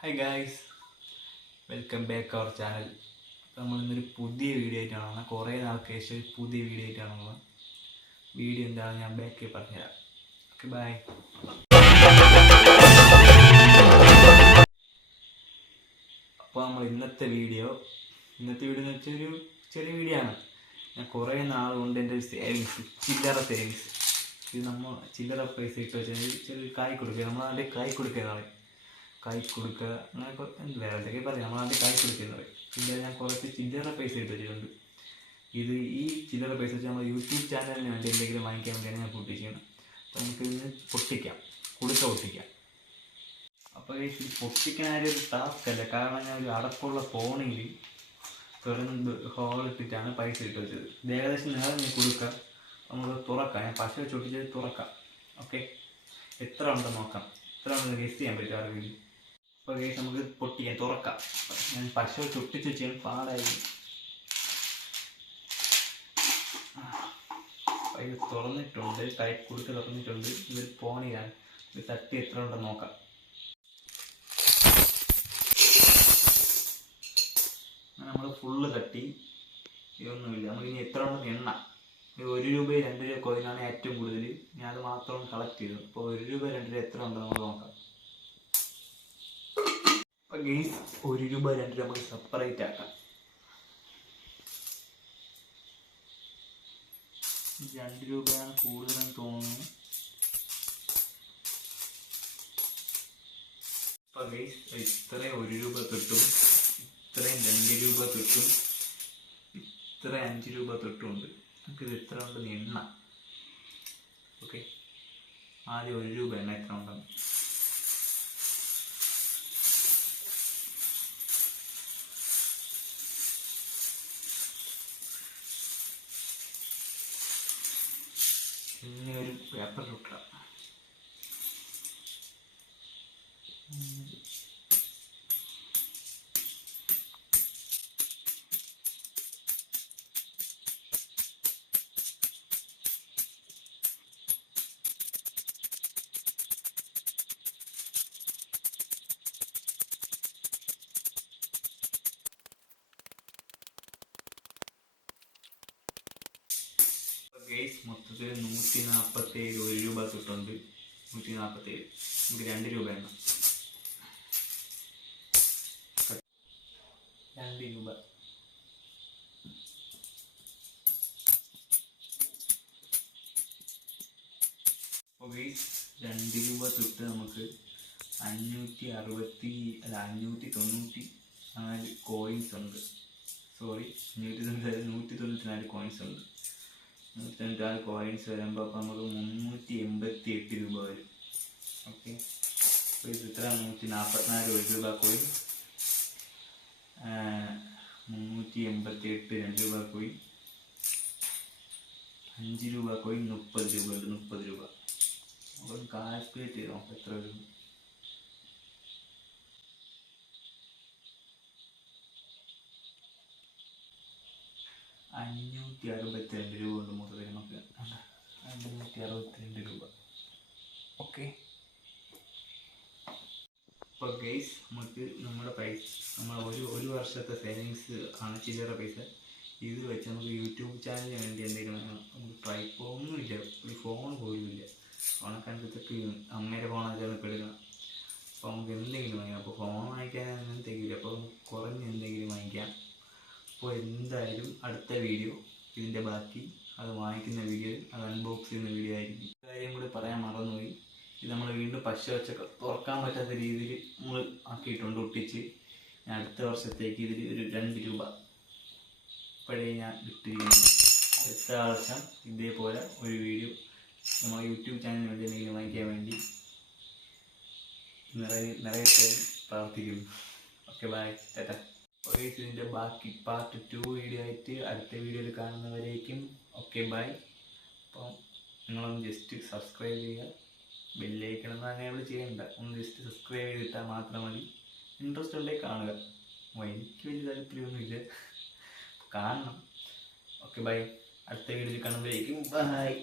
Hi guys welcome back our channel നമ്മൾ ഇന്നൊരു പുതിയ വീഡിയോ ആയിട്ടാണ് വന്നത്. കുറേ നാൾക്ക് ശേഷം ഒരു പുതിയ വീഡിയോ ആയിട്ടാണ് വന്നത്. വീഡിയോ എന്താണെന്ന് ഞാൻ ബാക്കിൽ പറഞ്ഞുതരാം. ഓക്കെ ബൈ അപ്പോൾ നമ്മൾ ഇന്നത്തെ വീഡിയോ ഇന്നത്തെ വീഡിയോ എന്ന് വെച്ചാൽ ഒരു ചെറിയ വീഡിയോ ആണ്. ഞാൻ കുറേ നാൾ കൊണ്ട് എന്റെ ഒരു സേവിങ്സ് ചില്ലറ സേവിങ്സ് ഇത് നമ്മൾ ചില്ലറ പൈസ ഇട്ട് വെച്ചാൽ ചെറിയ കായ് കൊടുക്കുക നമ്മൾ അതിന്റെ കായ് കൊടുക്കുക കായ് കൊടുക്കുക അങ്ങനെ കൊ- വേറെ എന്തൊക്കെ പറയാം. നമ്മൾ അതിന്റെ കൊടുക്കുന്നത് പിന്നെ ഞാൻ കുറച്ച് ചില്ലറ പൈസ ഇട്ട് വെച്ചിട്ടുണ്ട് ഇത് ഈ ചില്ലറ പൈസ വെച്ച് നമ്മൾ യൂട്യൂബ് ചാനലിന് വേണ്ടി എന്തെങ്കിലും വാങ്ങിക്കാൻ വേണ്ടിയാണ് ഞാൻ പൊട്ടിക്കുന്നത് അപ്പോൾ നമുക്ക് ഇതിന് പൊട്ടിക്കാം. കൊടുക്ക പൊട്ടിക്കാം. അപ്പോൾ ഈ ഇത് പൊട്ടിക്കാൻ ഒരു ടാസ്ക് അല്ല. കാരണം ഞാൻ ഒരു അടപ്പുള്ള ഫോണിൽ തുറന്ന് ഹോൾ ഇട്ടിട്ടാണ് പൈസ ഇട്ട് വെച്ചത്. ഏകദേശം നേരെ കൊടുക്കുക നമുക്ക് തുറക്കാം. ഞാൻ പശ വെച്ച് ഒട്ടിച്ചത് തുറക്കാം. ഓക്കെ എത്ര ഉണ്ടെന്ന് നോക്കാം. എത്ര ഉണ്ടെന്ന് ഗസ് ചെയ്യാൻ പറ്റും ആരെങ്കിലും അപ്പോൾ നമുക്ക് പൊട്ടിക്കാൻ തുറക്കാം. ഞാൻ പശു ചുട്ടിച്ച് വെച്ചാൽ പാടായി ഇത് തുറന്നിട്ടുണ്ട് ടൈറ്റ് കൊടുത്ത് തുറന്നിട്ടുണ്ട്. ഇത് പോണിയാൽ ഇത് തട്ടി എത്ര ഉണ്ടെന്ന് നോക്കാം. നമ്മൾ ഫുള്ള് തട്ടി. ഇതൊന്നുമില്ല നമുക്ക് ഇനി എത്ര ഉണ്ടെന്ന് എണ്ണ. ഒരു രൂപ രണ്ട് രൂപ കോയിനാണ് ഏറ്റവും കൂടുതൽ. ഞാൻ അത് മാത്രം കളക്ട് ചെയ്തു. അപ്പോൾ ഒരു രൂപ രണ്ട് രൂപ എത്ര ഉണ്ടെന്ന് നമുക്ക് നോക്കാം. ഗെയ്സ് ഒരു രൂപ രണ്ട് രൂപ നമുക്ക് സെപ്പറേറ്റ് ആക്കാം. രണ്ട് രൂപയാണ് കൂടുതലെന്ന് തോന്നുന്നു. അപ്പോൾ ഗെയ്സ് ഇത്രയും ഒരു രൂപ തൊട്ടും ഇത്രയും രണ്ട് രൂപ തൊട്ടും ഇത്ര അഞ്ച് രൂപ തൊട്ടുമുണ്ട് നമുക്കിത് എത്ര ഉണ്ടെന്ന് എണ്ണ ഓക്കെ ആദ്യം ഒരു രൂപ എണ്ണ എത്ര ഉണ്ടെന്ന് പേപ്പറിലിട്ട ഗേസ് മൊത്തത്തിൽ നൂറ്റി നാൽപ്പത്തേഴ് ഒരു രൂപ തൊട്ടുണ്ട് നൂറ്റി നാൽപ്പത്തേഴ് നമുക്ക് രണ്ട് രൂപ എണ്ണം രണ്ട് രൂപ. രണ്ട് രൂപ തൊട്ട് നമുക്ക് അഞ്ഞൂറ്റി അറുപത്തി അല്ല അഞ്ഞൂറ്റി തൊണ്ണൂറ്റി നാല് കോയിൻസ് ഉണ്ട്. സോറി അഞ്ഞൂറ്റി തൊണ്ണൂറ്റി നൂറ്റി തൊണ്ണൂറ്റി നാല് കോയിൻസ് ഉണ്ട്. നൂറ്റഞ്ചാറ് കോയിൻസ് വരുമ്പോൾ അപ്പോൾ നമുക്ക് മുന്നൂറ്റി എൺപത്തി എട്ട് രൂപ വരും. ഓക്കെ അപ്പോൾ ഇത് ഇത്ര നൂറ്റി നാൽപ്പത്തിനാല് ഒരു രൂപ കോയിൻ മുന്നൂറ്റി എൺപത്തി എട്ട് രണ്ട് രൂപ കോയിൻ അഞ്ച് രൂപ കോയിൻ മുപ്പത് രൂപ മുപ്പത് രൂപ. അപ്പം കാൽക്കുലേറ്റ് ചെയ്ത്? നോക്കാം എത്ര വരും? അഞ്ഞൂറ്റി അറുപത്തി രണ്ട് രൂപ ഉണ്ട് മൊത്തത്തിൽ നമുക്ക് അഞ്ഞൂറ്റി അറുപത്തി രണ്ട് രൂപ. ഓക്കെ ഇപ്പോൾ ഗെയ്സ് നമുക്ക് നമ്മുടെ പൈസ നമ്മൾ ഒരു ഒരു വർഷത്തെ സേവിങ്സ് ആണ് ചില്ലറ പൈസ. ഇത് വെച്ച് നമുക്ക് യൂട്യൂബ് ചാനലിന് വേണ്ടി എന്തെങ്കിലും നമുക്ക് ട്രൈപ്പോ ഇല്ല ഒരു ഫോൺ പോലും ഇല്ല ഫോണൊക്കെ അമ്മയുടെ ഫോണൊക്കെ ഇപ്പോൾ എടുക്കണം അപ്പോൾ നമുക്ക് എന്തെങ്കിലും വാങ്ങിക്കാം അപ്പോൾ ഫോൺ വാങ്ങിക്കാൻ അങ്ങനത്തെ ഇല്ല അപ്പോൾ കുറഞ്ഞ് എന്തെങ്കിലും വാങ്ങിക്കാം അപ്പോൾ എന്തായാലും അടുത്ത വീഡിയോ ഇതിന്റെ ബാക്കി. അത് വാങ്ങിക്കുന്ന വീഡിയോ അത് അൺബോക്സ് ചെയ്യുന്ന വീഡിയോ ആയിരിക്കും. കാര്യം കൂടി പറയാൻ മറന്നുപോയി. ഇത് നമ്മൾ വീണ്ടും പശ വെച്ചൊക്കെ തുറക്കാൻ പറ്റാത്ത രീതിയിൽ നമ്മൾ ആക്കിയിട്ടുണ്ട് ഒട്ടിച്ച്. ഞാൻ അടുത്ത വർഷത്തേക്ക് ഇതിൽ ഒരു രണ്ട് രൂപ ഇപ്പോഴേ ഞാൻ ഇട്ടിരിക്കുന്നു. അടുത്ത വർഷം ഇതേപോലെ ഒരു വീഡിയോ നമ്മൾ യൂട്യൂബ് ചാനലിന് വേണ്ടി എന്തെങ്കിലും വാങ്ങിക്കാൻ വേണ്ടി നിറയെ നിറയെ പ്രാർത്ഥിക്കുന്നു. ഓക്കെ ബൈ ടാറ്റ ഓക്കെ ഇതിന്റെ ബാക്കി പാർട്ട് ടു വീഡിയോ ആയിട്ട് അടുത്ത വീഡിയോയിൽ കാണുന്നവരേക്കും ഓക്കെ ബൈ അപ്പം നിങ്ങളൊന്ന് ജസ്റ്റ് സബ്സ്ക്രൈബ് ചെയ്യുക. ബെല്ലേക്കണം അങ്ങനെ നമ്മൾ ചെയ്യണ്ട. ഒന്ന് ജസ്റ്റ് സബ്സ്ക്രൈബ് ചെയ്തിട്ടാൽ മാത്രം മതി. ഇൻട്രസ്റ്റ് ഉണ്ടെങ്കിൽ കാണുക. എനിക്ക് വലിയ താല്പര്യമൊന്നുമില്ല. കാണണം. ഓക്കെ ബൈ അടുത്ത വീഡിയോയിൽ കാണുമ്പോഴേക്കും ബൈ